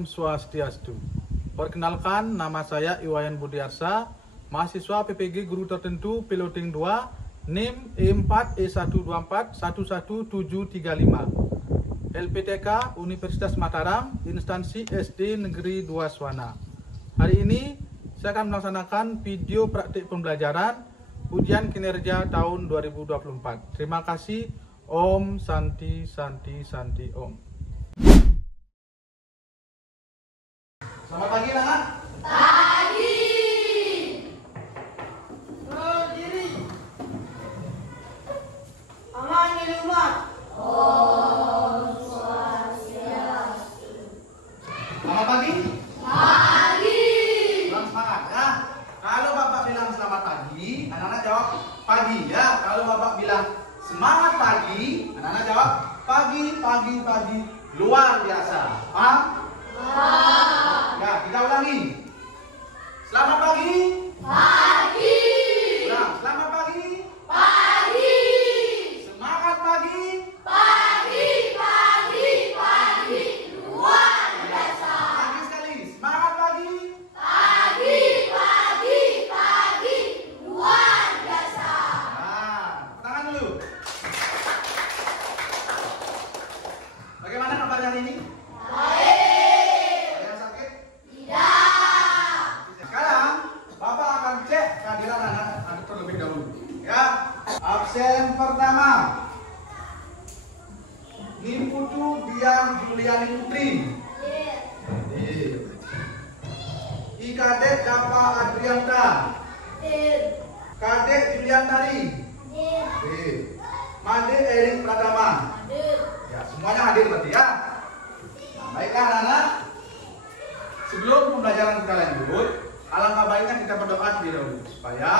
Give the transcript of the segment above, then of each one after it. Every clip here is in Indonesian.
Om Swastiastu. Perkenalkan, nama saya Iwayan Budiarsa, mahasiswa PPG Guru Tertentu Piloting 2, NIM E4E124-11735, LPTK Universitas Mataram, instansi SD Negeri 2 Swana. Hari ini saya akan melaksanakan video praktik pembelajaran ujian kinerja tahun 2024. Terima kasih. Om Santi Santi Santi Om. Selamat pagi, anak. Pagi. Berdiri. Aman di rumah. Om Swastiastu. Selamat pagi. Pagi. Selamat semangat ya. Kalau Bapak bilang selamat pagi, anak-anak jawab pagi ya. Kalau Bapak bilang semangat pagi, anak-anak jawab pagi, pagi, pagi. Luar biasa. Paham? Ya, kita ulangi. Selamat pagi. Pagi. Ulang. Selamat pagi. Pagi. Semangat pagi. Pagi, pagi, pagi. Luar biasa. Pagi sekali. Semangat pagi. Pagi, pagi, pagi. Luar biasa. Nah, tangan dulu. Bagaimana kabarnya hari ini? Baik. Ada yang sakit? Tidak. Sekarang Bapak akan cek kehadiran anak terlebih dahulu. Ya, absen pertama. Nimputu Dian Juliani Putri. Kadek Dapa Adrianta. Kadek Julian Tari. Made Erik Pratama. Ya, semuanya hadir berarti ya. Nah, baiklah anak-anak. Sebelum pembelajaran kita lanjut, alangkah baiknya kita berdoa terlebih dahulu supaya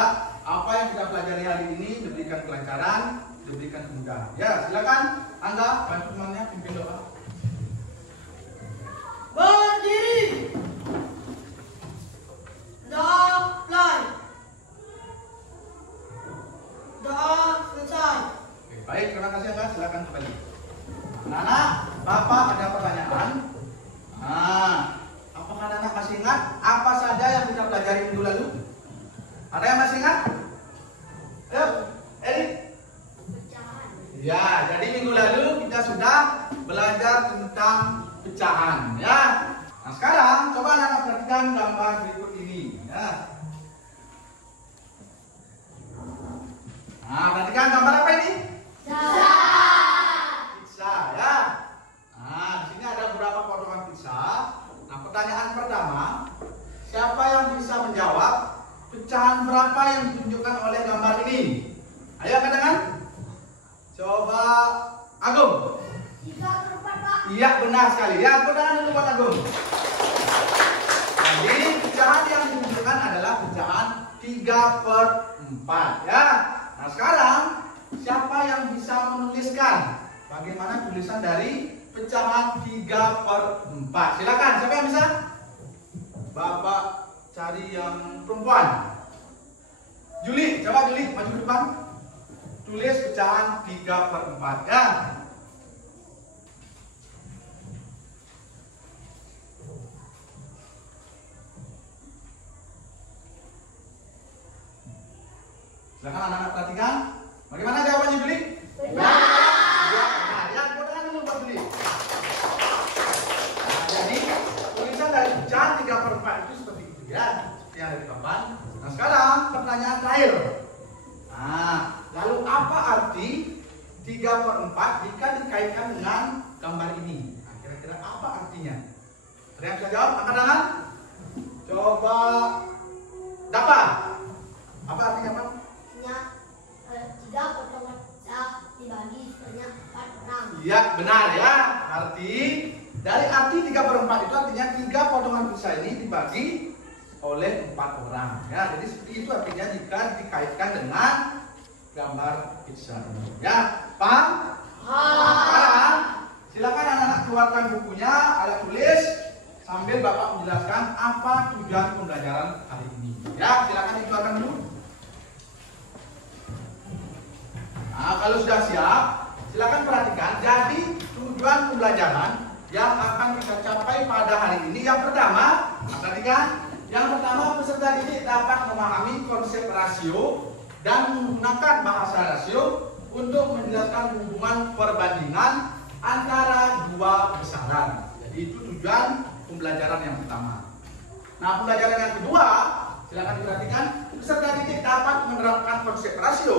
apa yang kita pelajari hari ini diberikan kelancaran, diberikan kemudahan. Ya, silakan Anda bantu temannya pimpin doa. Berdiri. Doa mulai. Doa selesai. Oke, baik, terima kasih Anda. Silakan kembali. Anak-anak, Bapak ada pertanyaan. Nah, apakah anak masih ingat apa saja yang kita pelajari minggu lalu? Ada yang masih ingat? Ayo, Erik. Ya, jadi minggu lalu kita sudah belajar tentang pecahan, ya. Nah, sekarang coba anak perhatikan gambar berikut ini, ya. Nah, perhatikan gambar apa ini? Pizza, ya. Nah, di sini ada beberapa potongan pizza. Nah, pertanyaan pertama, siapa yang bisa menjawab pecahan berapa yang ditunjukkan oleh gambar ini? Ayo katakan. Coba Agung. 3/4, Pak. Iya, benar sekali. Ya, pertanyaan dulu buat Agung. Jadi pecahan yang ditunjukkan adalah pecahan 3/4, ya. Nah, sekarang siapa yang bisa menuliskan bagaimana tulisan dari pecahan 3/4? Silakan, siapa yang bisa? Bapak cari yang perempuan. Juli, coba Juli maju ke depan. Tulis pecahan 3/4, ya. Silakan anak-anak perhatikan. Bagaimana jawabannya Juli? Benar. Ya, benar. Ya, tepuk tangan dulu buat Juli. Nah, jadi tulisan dari pecahan 3/4 itu seperti itu ya, seperti yang ada di papan. Nah, sekarang pertanyaan terakhir. Nah, lalu apa arti 3/4 jika dikaitkan dengan gambar ini? Nah, kira-kira apa artinya? Ada yang bisa jawab? Angkat tangan. Coba dapat. Apa artinya, Pak? 3/4 dibagi sebanyak 4 orang. Iya, benar ya. Dari arti 3/4 itu artinya 3 potongan pizza ini dibagi oleh 4 orang. Ya, jadi seperti itu artinya jika dikaitkan dengan gambar pizza ini. Ya, paham? Sekarang silakan anak-anak keluarkan bukunya, alat tulis sambil Bapak menjelaskan apa tujuan pembelajaran hari ini. Ya, silakan dikeluarkan dulu. Nah, kalau sudah siap, silakan perhatikan. Jadi tujuan pembelajaran yang akan kita capai pada hari ini. Yang pertama, perhatikan. Yang pertama, peserta didik dapat memahami konsep rasio dan menggunakan bahasa rasio untuk menjelaskan hubungan perbandingan antara dua besaran. Jadi itu tujuan pembelajaran yang pertama. Nah, pembelajaran yang kedua, silakan diperhatikan. Peserta didik dapat menerapkan konsep rasio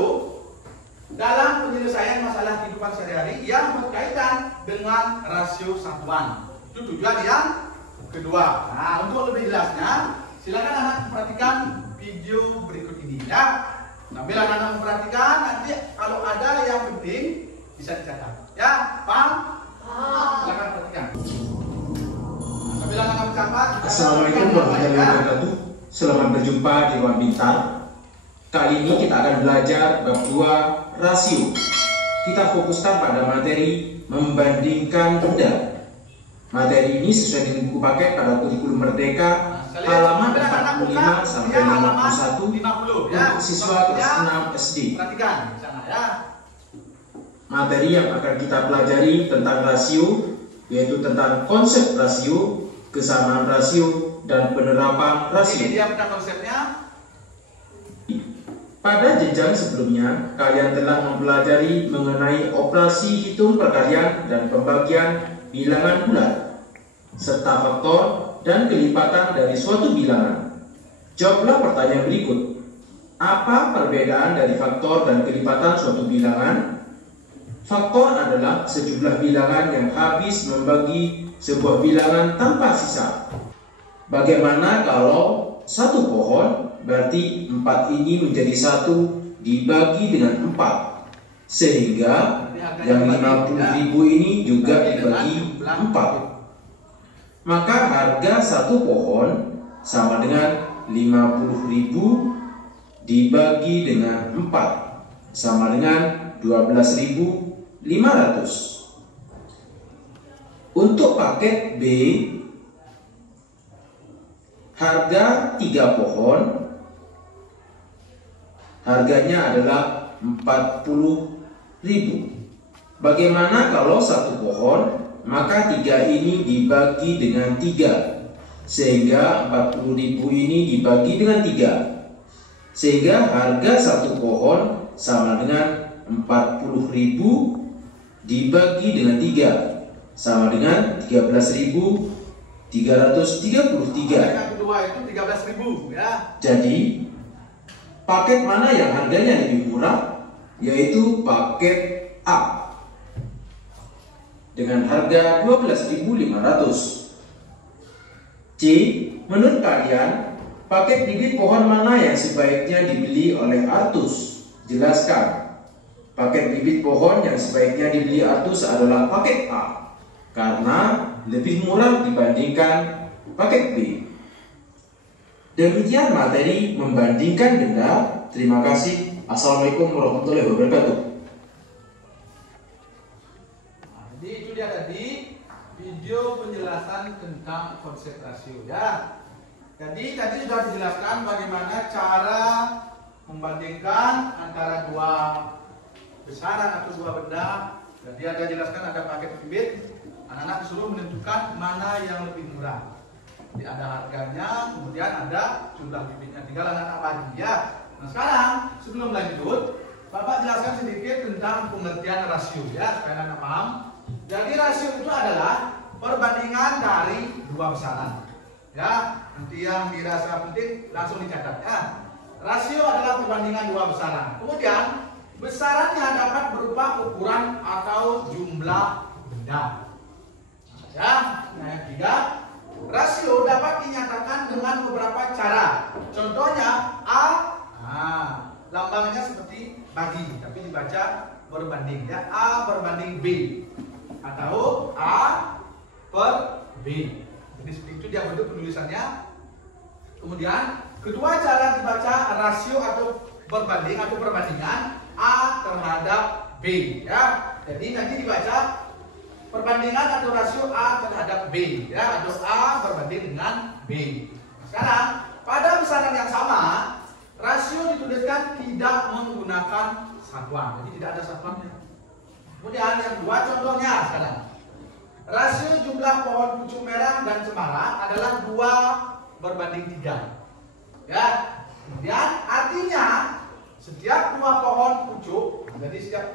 dalam penyelesaian masalah kehidupan sehari-hari yang berkaitan dengan rasio satuan. Itu tujuan yang kedua. Nah, untuk lebih jelasnya, silakan anak perhatikan video berikut ini ya. Sambil anak-anak memperhatikan, nanti kalau ada yang penting bisa dicatat. Ya, paham? Silakan perhatikan. Sambil anak-anak mencatat. Assalamualaikum warahmatullahi wabarakatuh. Selamat berjumpa di Ruang Bintang. Kali ini kita akan belajar bab 2 rasio. Kita fokuskan pada materi membandingkan benda. Materi ini sesuai dengan buku paket pada kurikulum Merdeka halaman 45 sampai 51 untuk siswa kelas 6 SD. Perhatikan di sana ya. Materi yang akan kita pelajari tentang rasio, yaitu tentang konsep rasio, kesamaan rasio, dan penerapan rasio. Ini dia tentang konsepnya. Pada jenjang sebelumnya, kalian telah mempelajari mengenai operasi hitung perkalian dan pembagian bilangan bulat, serta faktor dan kelipatan dari suatu bilangan. Jawablah pertanyaan berikut. Apa perbedaan dari faktor dan kelipatan suatu bilangan? Faktor adalah sejumlah bilangan yang habis membagi sebuah bilangan tanpa sisa. Bagaimana kalau satu pohon, berarti 4 ini menjadi 1 dibagi dengan 4, sehingga yang 50.000 ini juga dibagi 4. Maka harga satu pohon sama dengan 50.000 dibagi dengan 4, sama dengan 12.500. Untuk paket B, harga 3 pohon harganya adalah 40.000. Bagaimana kalau satu pohon? Maka 3 ini dibagi dengan 3, sehingga 40.000 ini dibagi dengan 3, sehingga harga satu pohon sama dengan 40.000 dibagi dengan 3, sama dengan 13.333. Yang kedua itu 13.000 ya. Jadi paket mana yang harganya lebih murah? Yaitu paket A dengan harga 12.500. C. Menurut kalian, paket bibit pohon mana yang sebaiknya dibeli oleh Artus? Jelaskan. Paket bibit pohon yang sebaiknya dibeli Artus adalah paket A, karena lebih murah dibandingkan paket B. Demikian materi membandingkan benda. Terima kasih. Assalamualaikum warahmatullahi wabarakatuh. Jadi itu dia tadi video penjelasan tentang konsep rasio ya. Jadi tadi sudah dijelaskan bagaimana cara membandingkan antara dua besaran atau dua benda. Jadi ada jelaskan ada paket bibit. Anak-anak disuruh menentukan mana yang lebih murah. Jadi ada harganya, kemudian ada jumlah bibitnya. Tinggal anak-anak bagi ya. Nah sekarang sebelum lanjut, Bapak jelaskan sedikit tentang pengertian rasio ya, supaya anak paham. Jadi rasio itu adalah perbandingan dari dua besaran. Ya, nanti yang dirasa penting langsung dicatat ya. Rasio adalah perbandingan dua besaran. Kemudian besarannya dapat berupa ukuran atau jumlah benda. Ya, nah yang ketiga, rasio dapat dinyatakan dengan beberapa cara. Contohnya A, lambangnya seperti bagi, tapi dibaca berbanding ya. A berbanding B atau A per B. Jadi seperti itu dia bentuk penulisannya. Kemudian kedua cara dibaca rasio atau berbanding atau perbandingan A terhadap B ya. Jadi nanti dibaca perbandingan atau rasio A terhadap B ya, atau A berbanding dengan B. Sekarang pada besaran yang sama, rasio dituliskan tidak menggunakan satuan, jadi tidak ada satuannya. Kemudian yang kedua contohnya sekarang, rasio jumlah pohon pucuk merah dan cemara adalah 2:3. Ya, kemudian artinya setiap 2 pohon pucuk, jadi setiap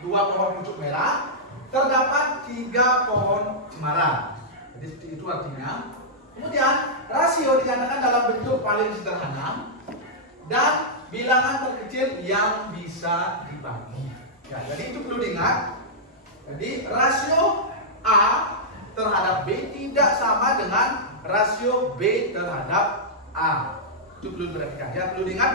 2 pohon pucuk merah terdapat 3 pohon cemara. Jadi seperti itu artinya. Kemudian rasio dinyatakan dalam bentuk paling sederhana dan bilangan terkecil yang bisa dibagi. Ya, jadi itu perlu diingat. Jadi rasio A terhadap B tidak sama dengan rasio B terhadap A. Itu perlu diperhatikan. Ya, perlu diingat.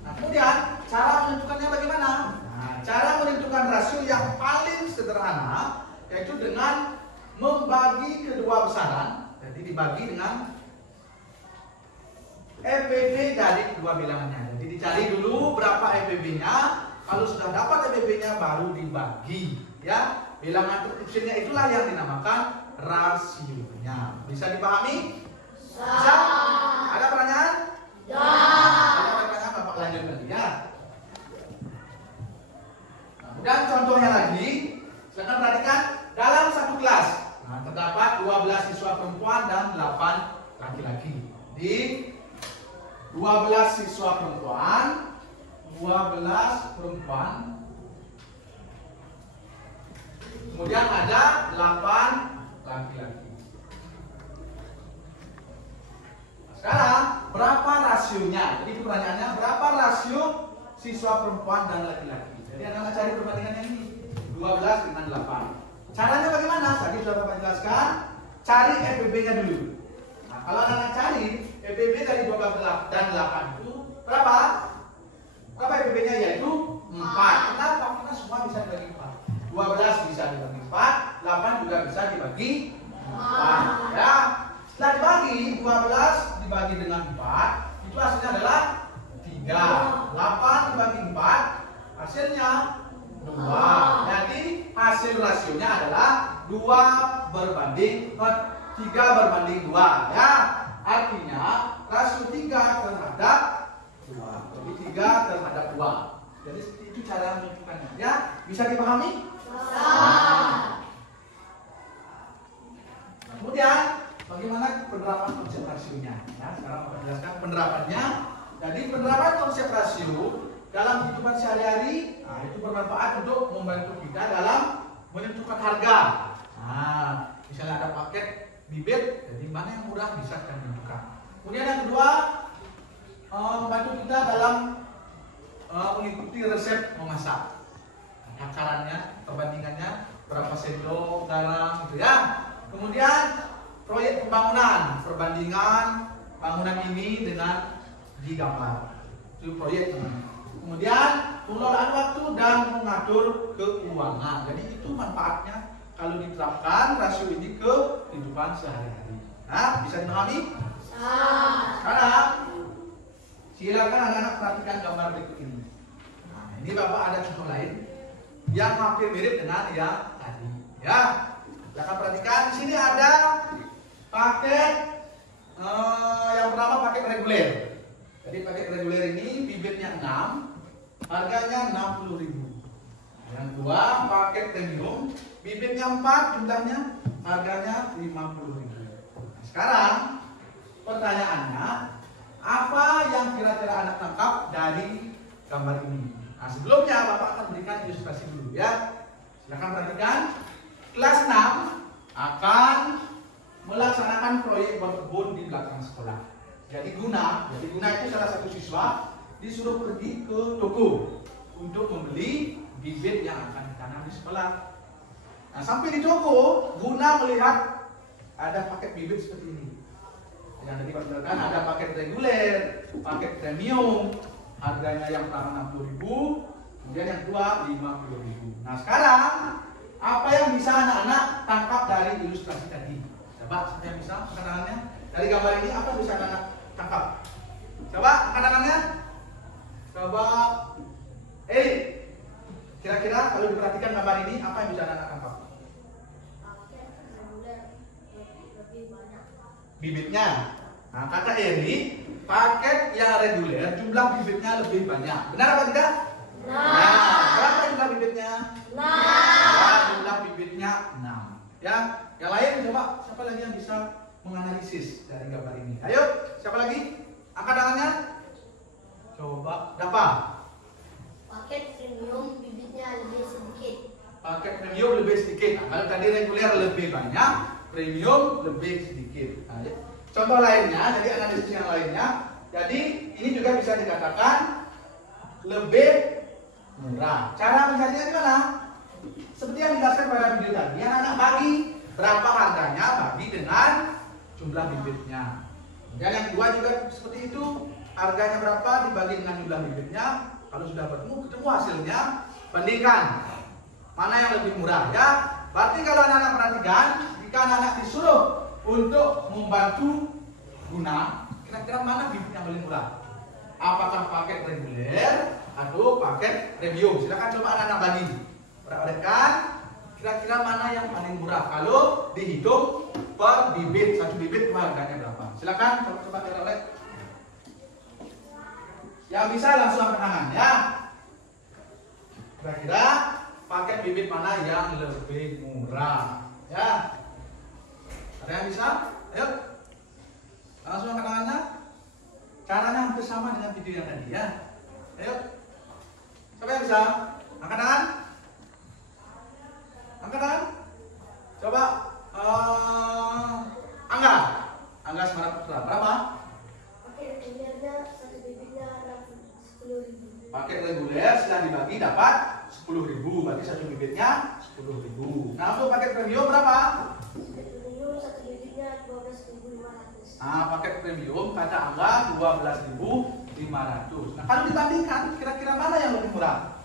Nah, kemudian cara menentukannya bagaimana? Nah, cara menentukan rasio yang paling sederhana yaitu dengan membagi kedua besaran. Jadi dibagi dengan EPB dari kedua bilangannya. Jadi dicari dulu berapa EPB-nya. Kalau sudah dapat EPB-nya baru dibagi. Ya, bilangan terkecilnya itulah yang dinamakan rasionya. Bisa dipahami? Bisa? Ada pertanyaan? Ada pertanyaan, Bapak lanjut lagi ya. Dan contohnya lagi, silakan perhatikan dalam satu kelas. Nah, terdapat 12 siswa perempuan dan 8 laki-laki. Di 12 siswa perempuan, 12 perempuan, kemudian ada 8 laki-laki. Sekarang berapa rasionya? Jadi pertanyaannya berapa rasio siswa perempuan dan laki-laki? Jadi anak cari perbandingannya ini 12 dengan 8. Caranya bagaimana? Tadi sudah Bapak jelaskan. Cari EPB-nya dulu. Nah, kalau anak cari EPB dari 12 dan 8 itu berapa? Berapa EPB-nya? Yaitu 4. Kenapa? Karena semua bisa dibagi 4. 12 bisa dibagi 4, 8 juga bisa dibagi 4. Ya. Setelah dibagi 12 dibagi dengan 4, itu hasilnya adalah 3. 8 dibagi 4, hasilnya 2. Jadi hasil rasionya adalah 3:2 ya. Artinya rasio 3 terhadap 2. Jadi 3 terhadap 2. Jadi itu cara menentukannya ya. Bisa dipahami? Kemudian bagaimana penerapan konsep rasionya? Ya, sekarang Bapak jelaskan penerapannya. Jadi penerapan konsep rasio dalam kehidupan sehari-hari, nah, itu bermanfaat untuk membantu kita dalam menentukan harga. Nah, misalnya ada paket bibit, jadi mana yang murah bisa kita tentukan. Kemudian yang kedua, membantu kita dalam mengikuti resep memasak. Takarannya, perbandingannya, berapa sendok garam gitu ya. Kemudian proyek pembangunan, perbandingan bangunan ini dengan di gambar. Itu proyek teman. Kemudian pengelolaan waktu dan mengatur keuangan. Jadi itu manfaatnya kalau diterapkan rasio ini ke kehidupan sehari-hari. Nah, bisa dipahami? Sekarang silakan anak-anak perhatikan gambar berikut ini. Nah, ini Bapak ada contoh lain yang hampir mirip dengan yang tadi. Ya, silakan perhatikan. Di sini ada paket yang pertama paket reguler. Jadi paket reguler ini bibitnya 6, harganya 60.000. Yang kedua paket premium, bibitnya 4, jumlahnya harganya 50.000. Nah, sekarang pertanyaannya, apa yang kira-kira anak tangkap dari gambar ini? Nah, sebelumnya Bapak akan berikan ilustrasi dulu ya. Silakan perhatikan. Kelas 6 akan melaksanakan proyek berkebun di belakang sekolah. Jadi Guna itu salah satu siswa disuruh pergi ke toko untuk membeli bibit yang akan ditanam di sekolah. Nah, sampai di toko, Guna melihat ada paket bibit seperti ini. Yang tadi diperkenalkan ada paket reguler, paket premium, harganya yang pertama 60.000, kemudian yang kedua 50.000. Nah, sekarang apa yang bisa anak-anak tangkap dari ilustrasi tadi? Coba siapa yang bisa angkat tangannya? Dari gambar ini apa yang bisa anak-anak tangkap? Coba angkat tangannya. Coba kira-kira kalau diperhatikan gambar ini apa yang bisa anak-anak tangkap? Bibitnya. Nah, kata Eri, paket yang reguler jumlah bibitnya lebih banyak. Benar apa tidak? Nah, berapa jumlah bibitnya? 6. Jumlah bibitnya 6. Ya, yang lain coba siapa lagi yang bisa menganalisis dari gambar ini? Ayo, siapa lagi? Angkat tangannya. Coba, Dapa. Paket premium bibitnya lebih sedikit. Paket premium lebih sedikit. Nah, kalau tadi reguler lebih banyak, premium lebih sedikit. Nah, ya. Contoh lainnya, jadi analisis yang lainnya. Jadi ini juga bisa dikatakan lebih murah. Cara mencarinya gimana? Seperti yang dijelaskan pada video tadi, anak-anak bagi berapa harganya bagi dengan jumlah bibitnya. Dan yang kedua juga seperti itu, harganya berapa dibagi dengan jumlah bibitnya. Kalau sudah ketemu hasilnya, bandingkan mana yang lebih murah ya. Berarti kalau anak-anak perhatikan, jika anak-anak disuruh untuk membantu guna, kira-kira mana bibit yang paling murah? Apakah paket reguler atau paket premium? Silakan coba anak-anak bagi. Perhatikan kira-kira mana yang paling murah kalau dihitung per bibit, satu bibit harganya berapa? Silakan coba oleh yang bisa langsung angkat tangan ya. Kira-kira paket bibit mana yang lebih murah ya? Ada yang bisa? Ayo langsung angkat tangannya. Caranya hampir sama dengan video yang tadi ya. Ayo siapa yang bisa? Angkat tangan. Angkat tangan. Coba Angga Semarang Putra. Berapa? Paket regulernya satu bibitnya dapat 10.000. Paket reguler setelah dibagi dapat 10.000. Berarti satu bibitnya 10.000. Nah, untuk paket premium berapa? Paket premium satu bibitnya 12.500. Nah, paket premium kata Angga 12.500. Nah, kalau dibandingkan kira-kira mana yang lebih murah?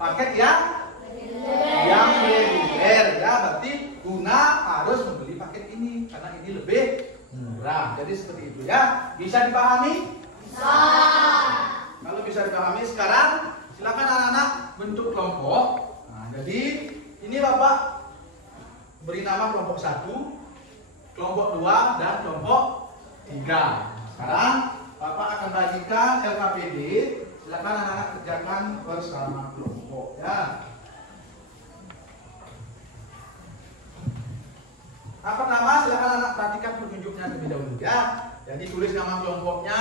Paket yang reguler ya, berarti guna harus membeli paket ini karena ini lebih murah. Jadi seperti itu ya. Bisa dipahami? Bisa. Kalau bisa dipahami sekarang silakan anak-anak bentuk kelompok. Nah, jadi ini Bapak beri nama kelompok 1, kelompok 2 dan kelompok 3. Sekarang Bapak akan bagikan LKPD. Silakan anak-anak kerjakan bersama kelompok ya. Nah, pertama silakan anak perhatikan petunjuknya terlebih dahulu ya. Jadi tulis nama kelompoknya,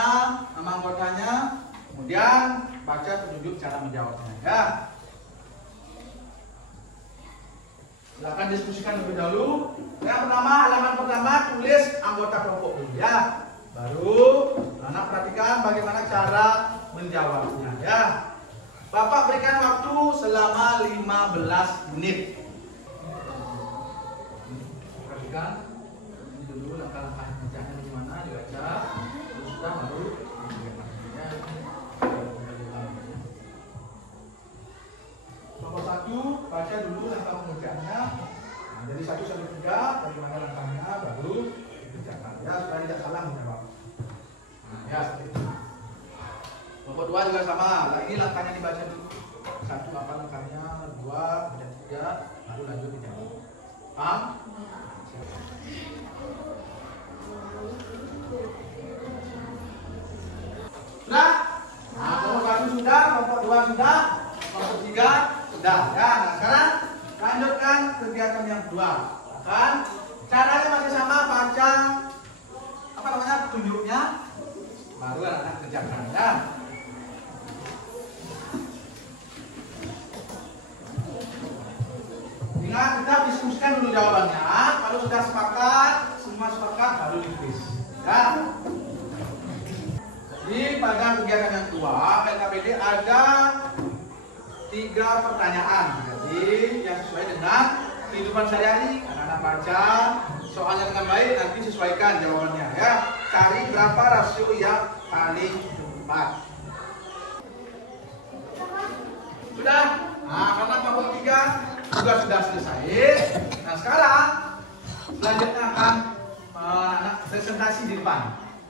nama anggotanya, kemudian baca petunjuk cara menjawabnya ya. Silakan diskusikan terlebih dahulu. Yang pertama, halaman pertama tulis anggota kelompok dulu ya. Baru anak perhatikan bagaimana cara menjawabnya ya. Bapak berikan waktu selama 15 menit. Perhatikan ini dulu langkah-langkah bacanya bagaimana dibaca, terus sudah baru nomor 1 baca dulu langkah pengerjaannya. Nah, dari 1 sampai 3 bagaimana langkahnya baru dikerjakan ya supaya tidak salah menjawab. Nah, ya seperti itu. Nomor 2 juga sama, lagi langkahnya dibaca dulu. 1 apa langkahnya, 2 dan 3 baru lanjut dijawab. Paham? Sudah? Nah, kelompok 1 sudah, kelompok 2 sudah, kelompok 3 sudah. Ya, nah sekarang lanjutkan kegiatan yang kedua. Kan? Caranya masih sama, baca apa namanya petunjuknya, baru anak kerjakan ya. Ingat kita diskusikan dulu jawabannya. Kalau sudah sepakat, semua sepakat baru ditulis. Ya. Jadi pada kegiatan yang kedua, LKPD ada 3 pertanyaan. Jadi yang sesuai dengan kehidupan sehari-hari. Anak-anak baca soalnya dengan baik, nanti sesuaikan jawabannya ya. Cari berapa rasio yang paling tepat. Sudah? Nah, karena kelompok 3 juga sudah selesai. Nah, sekarang selanjutnya akan anak presentasi di depan.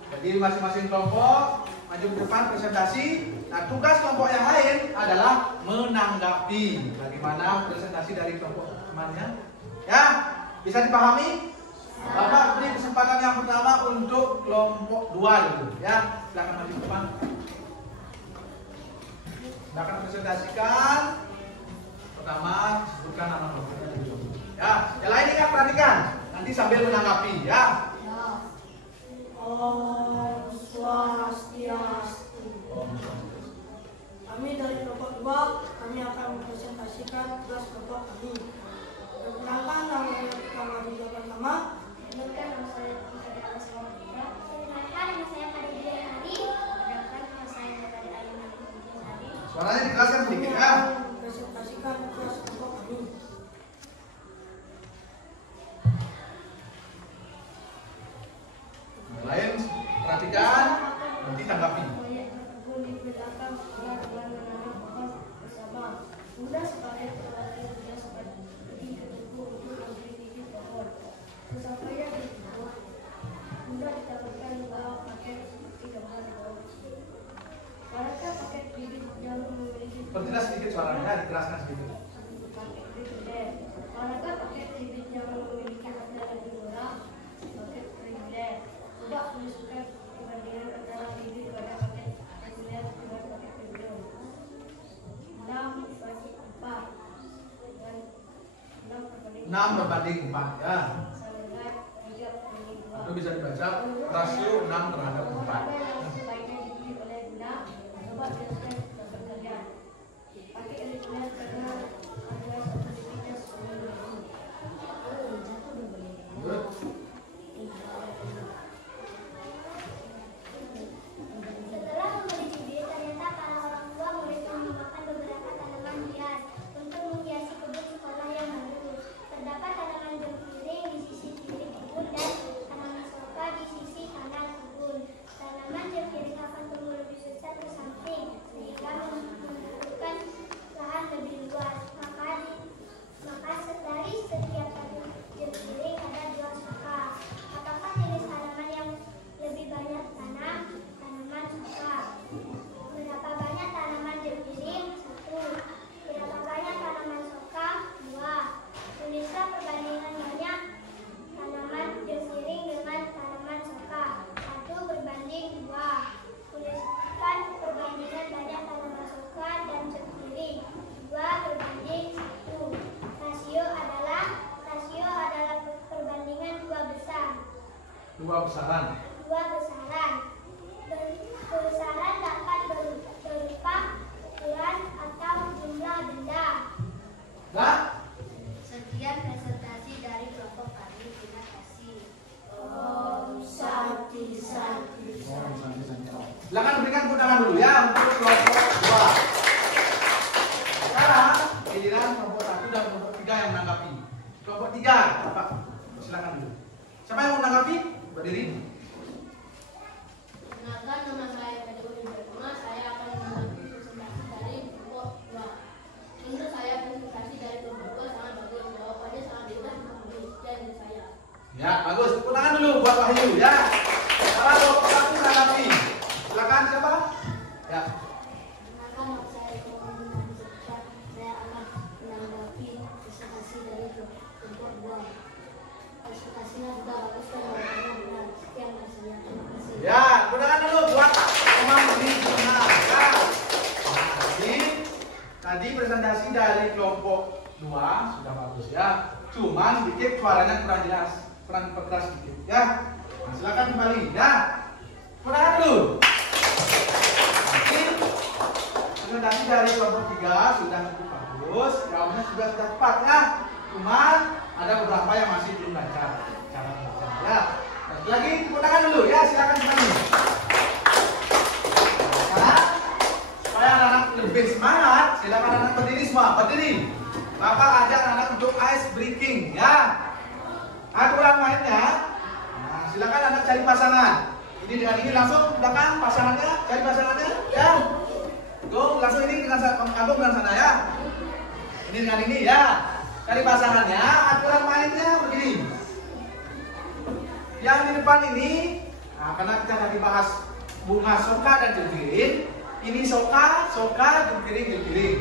Jadi masing-masing kelompok maju ke depan presentasi. Nah, tugas kelompok yang lain adalah menanggapi bagaimana presentasi dari kelompok temannya. Ya, bisa dipahami? Bapak beri kesempatan yang pertama untuk kelompok 2 dulu. Ya, silakan maju ke depan. Silakan presentasikan. Pertama, sebutkan nama kelompoknya dulu. Ya, yang lain ingat perhatikan. Nanti sambil menanggapi ya. Ya. Om Swastiastu. Kami dari kelompok 2, kami akan mempresentasikan tugas kelompok kami. Perkenalkan, nama saya pertama juga pertama. Perkenalkan, nama saya Ika Asma. Perkenalkan, nama saya Khadijah Hari. Perkenalkan, nama saya Nurani Ayana Hari. Suaranya dikeraskan Kami sedikit ya. akan mempresentasikan tugas kelompok kami. Yang lain perhatikan, nanti tanggapi. Proyek berkebun di belakang sekolah dengan menanam pohon bersama. Mudah sekali terlatih mudah seperti ketemu untuk memberi bibit pohon. Sesampainya di bawah, mudah didapatkan bawa paket seperti gambar di bawah. Manakah paket bibit yang memiliki Perjelas sedikit suaranya, dikeraskan sedikit. paket bibit? Manakah paket bibit yang memiliki harga lebih murah? Paket primer. Coba menunjukkan perbandingan antara bibit pada paket reguler dengan paket premium. 6/4 dan 6/4 ya. sama dengan 3/2. Atau bisa dibaca rasio 6/4. Mana yang sebaiknya dibeli oleh guna? Coba jelaskan kepada kalian. Paket reguler karena harga satu bibitnya 10.000. Good. Setelah membeli bibit, ternyata para orang tua mulai mengembangkan beberapa tanaman hias untuk menghiasi kebun sekolah yang baru. Terdapat tanaman jempiring di sisi kiri kebun dan tanaman soka di sisi kanan kebun. Tanaman jempiring akan tumbuh lebih susah tersamping sehingga membutuhkan lahan lebih luas. Maka dari setiap jempiring ada 2 soka. Apakah jenis tanaman yang lebih banyak tanam? Tanaman soka. Berapa banyak tanaman jempiring? 1. Berapa banyak tanaman soka? 2. Tulislah perbandingan banyak tanaman jempiring dengan tanaman soka. 1 berbanding 2. Tuliskan perbandingan banyak tanaman soka dan jempiring. 2 berbanding 1. Rasio adalah perbandingan 2 besar. 2 besaran. 2 besaran. Besaran dapat berupa ukuran atau jumlah benda. Nah, Sekian presentasi dari kelompok kami. Terima kasih. Om Santi Santi. silakan berikan tepuk tangan dulu ya untuk kelompok 2. Sekarang giliran kelompok 1 dan kelompok 3 yang menanggapi. Kelompok 3, Bapak, silakan dulu. Siapa yang mau menanggapi? Berdiri. Perkenalkan, nama saya Fedri Berma. Saya akan menanggapi presentasi dari kelompok 2. Menurut saya presentasi dari kelompok 2 sangat bagus. Jawabannya sangat mudah dan saya. Ya, bagus. Tepuk tangan dulu buat Wahyu ya. Salah kelompok 1 menanggapi. Silakan siapa? Ya. Perkenalkan, nama saya Eko Sekitar. Saya akan menanggapi presentasi dari kelompok 2. Presentasinya sudah bagus dan jawabannya benar. Sekian dari saya. Terima kasih. Ya, tepuk tangan dulu buat teman di sana. Ya. Tadi presentasi dari kelompok 2 sudah bagus ya. Cuman sedikit suaranya kurang jelas, kurang keras sedikit ya. Nah, silakan kembali ya. Tepuk tangan dulu. Nanti presentasi dari kelompok 3 sudah cukup bagus, jawabnya sudah tepat ya. Cuman ada beberapa yang masih belum baca cara baca ya. Nah, lagi tepuk tangan dulu ya, silakan kembali. Sekarang supaya anak-anak lebih semangat, silakan anak berdiri semua, berdiri. Bapak ajak anak untuk ice breaking ya. Aturan mainnya, nah, silakan anak cari pasangan. Ini dengan ini langsung belakang pasangannya, cari pasangannya ya. Go, langsung ini dengan Agung dengan sana ya. Ini dengan ini ya. Cari pasangannya, aturan mainnya begini. Yang di depan ini, nah, karena kita tadi bahas bunga soka dan jempiring, ini soka, jempiring, jempiring.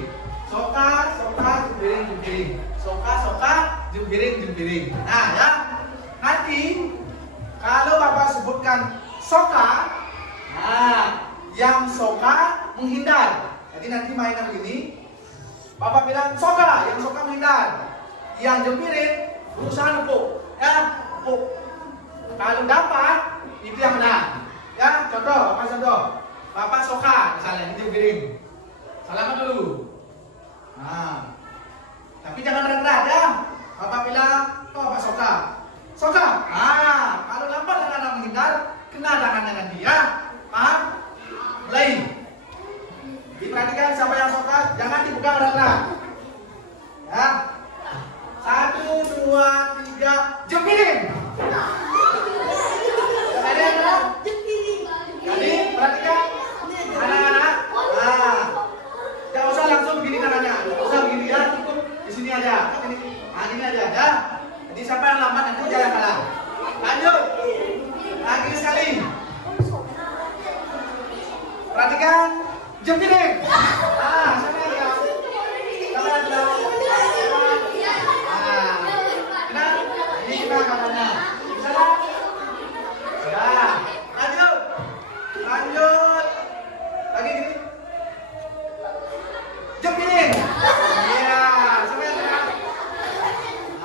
Soka, jempiring, jempiring. Soka, jempiring, jempiring. Nah ya, nanti kalau Bapak sebutkan soka, nah yang soka menghindar. Jadi nanti mainan ini, Bapak bilang soka, yang soka menghindar. Yang jempiring berusaha nempuk. Ya, Oh. Kalau dapat, itu yang benar. Ya, contoh, apa contoh? Bapak soka, misalnya, ini piring. Salaman dulu. Nah, tapi jangan rendah ya. Bapak bilang, oh Bapak soka. Soka. Ah, kalau lambat dan anak menghindar, kena tangannya nanti ya. Paham? Mulai. Diperhatikan siapa yang soka, jangan dibuka rendah. Ya. 1, 2, 3, jempirin. Jadi perhatikan anak-anak. Nah, jangan usah langsung begini tangannya, nggak usah begini ya, cukup di sini aja. Nah, gini aja ya. Jadi siapa yang lambat nanti dia yang kalah. Lanjut. Lagi sekali. Perhatikan, jempirin. Ah, siapa yang bilang? Siapa yang bilang? Ini kita katanya. Salah. Ya. Lanjut. Lanjut. Lagi gini. Jempirin. Iya. Siapa yang bilang?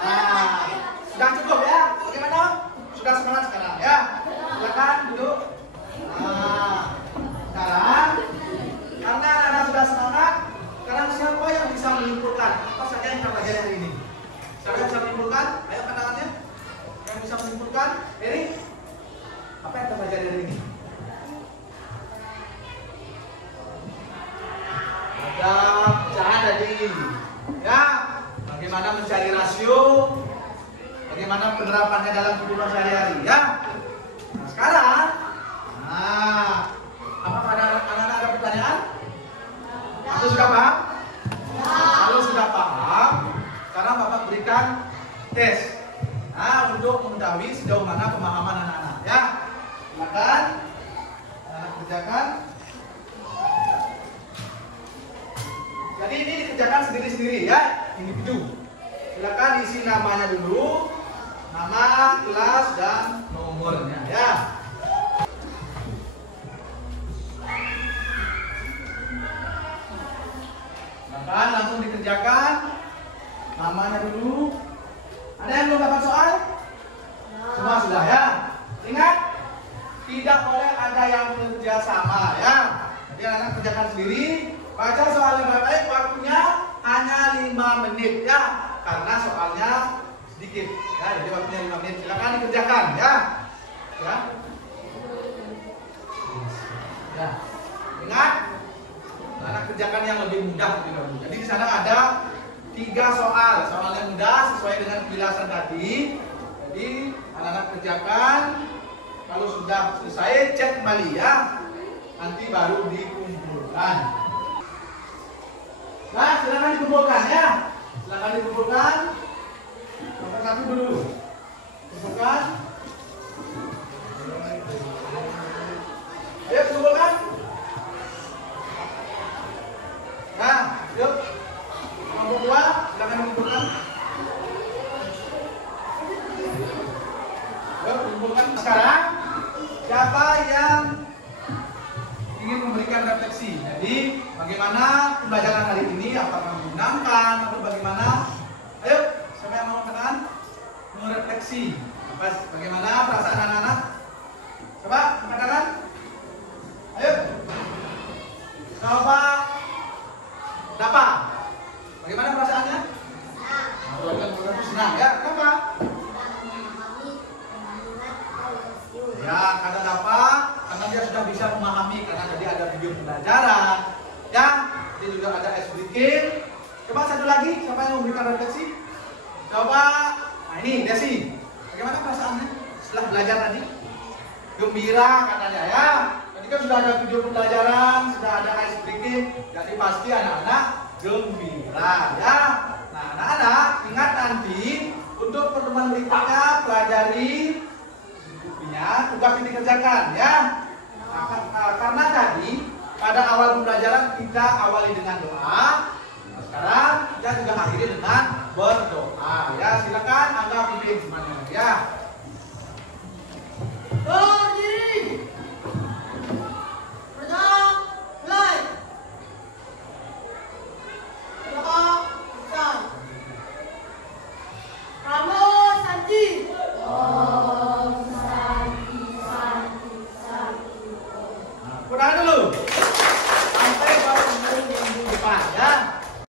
Nah, sudah cukup ya. Bagaimana? Sudah semangat sekarang ya. Silakan duduk. Nah, sekarang karena Anda sudah semangat, sekarang siapa yang bisa menyimpulkan apa saja yang kita pelajari hari ini? Siapa yang bisa menyimpulkan? Ayo angkat tangannya. Yang bisa menyimpulkan? Eri, apa yang kita pelajari hari ini? Ada pecahan tadi, ya. Bagaimana mencari rasio? Bagaimana penerapannya dalam kehidupan sehari-hari, ya. Nah sekarang, apakah anak-anak ada pertanyaan? Atau sudah paham? Kalau sudah paham, sekarang Bapak berikan tes. Nah, untuk mengetahui sejauh mana pemahaman anak-anak, ya. Silakan anak kerjakan. Jadi ini dikerjakan sendiri-sendiri ya, individu. Silakan isi namanya dulu, nama, kelas dan nomornya, ya. Silakan langsung dikerjakan. Namanya dulu. Ada yang belum dapat soal? Semua sudah ya. Ingat, tidak boleh ada yang bekerja sama ya. Jadi anak kerjakan sendiri. Baca soalnya baik-baik, waktunya hanya 5 menit ya. Karena soalnya sedikit ya. Jadi waktunya 5 menit. Silakan dikerjakan ya. Ya. Ya. Ingat, anak kerjakan yang lebih mudah lebih dahulu. Jadi di sana ada 3 soal. Soal yang mudah sesuai dengan penjelasan tadi. Jadi anak-anak kerjakan. Kalau sudah selesai cek kembali ya. Nanti baru dikumpulkan. Nah, silakan dikumpulkan ya. Silakan dikumpulkan. Nomor 1 dulu. Kumpulkan. Ayo kumpulkan. Nah, yuk. Nomor 2, silakan dikumpulkan. Yuk, kumpulkan. Sekarang, siapa yang ingin memberikan refleksi? Jadi, bagaimana pembelajaran hari ini? Apakah menyenangkan atau bagaimana? Ayo, siapa yang mau katakan? Merefleksi. Bagaimana perasaan anak-anak? Coba katakan. Ayo. Coba. Dapat. Bagaimana perasaannya? Senang ya. Kenapa? Ya, karena dapat, karena dia sudah bisa memahami, karena tadi ada video pembelajaran, ya, jadi juga ada ice breaking. Coba satu lagi, siapa yang memberikan refleksi? Coba, nah ini Desi, bagaimana perasaannya setelah belajar tadi? Gembira katanya ya. Tadi kan sudah ada video pembelajaran, sudah ada ice breaking, jadi pasti anak-anak gembira ya. Nah, anak-anak ingat nanti untuk pertemuan berikutnya pelajari tugas yang dikerjakan ya. Karena tadi pada awal pembelajaran kita awali dengan doa. Nah, sekarang kita juga akhiri dengan berdoa ya. Silakan anggap ini gimana ya.